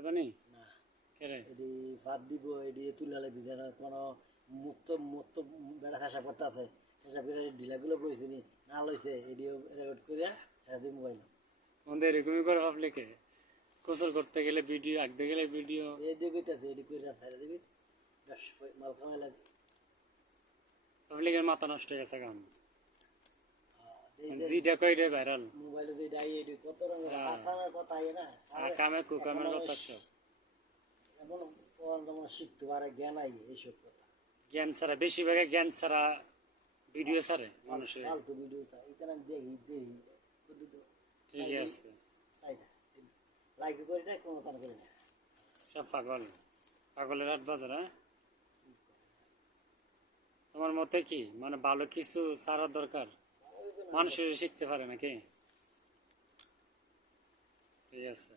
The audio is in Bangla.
বানি না কেরে এটি ভাত দিব এটি তুলালে বিধান কোনো মুক্ত মুক্ত বেড়া ফেসা করতে আছে ফেসা করে ঢিলাগুলো বইছে নি না লইছে এটিও রেকর্ড করিয়া ছেড়ে দিই মোবাইল আমাদের এরকমই করে পাবলিকে গোসল করতে গেলে ভিডিও আঁকতে গেলে ভিডিও এই দিয়ে কইতাছে এটি কইরা ছেড়ে দিবি মাল কামাই লাগে পাবলিকের মাথা নষ্ট হয়ে গেছে গান জিডা কই রে ভাইরাল মোবাইলে যে ডাই এটি কত রঙের কামের কথা আই না কামে কুকামের কথা সব এখন তোমার শিখতে পারে জ্ঞান আই এইসব কথা জ্ঞান ছাড়া বেশিরভাগ জ্ঞান ছাড়া ভিডিও ছাড়ে মানুষের ফালতু ভিডিওটা এটা আমি দেখি ঠিকই আছে চাইটা লাইক করি না কোনো তার করি না সব পাগল পাগলের হাট বাজার হ্যাঁ তোমার মতে কি মানে ভালো কিছু ছাড়া দরকার মানুষের শিখতে পারে নাকি ঠিক আছে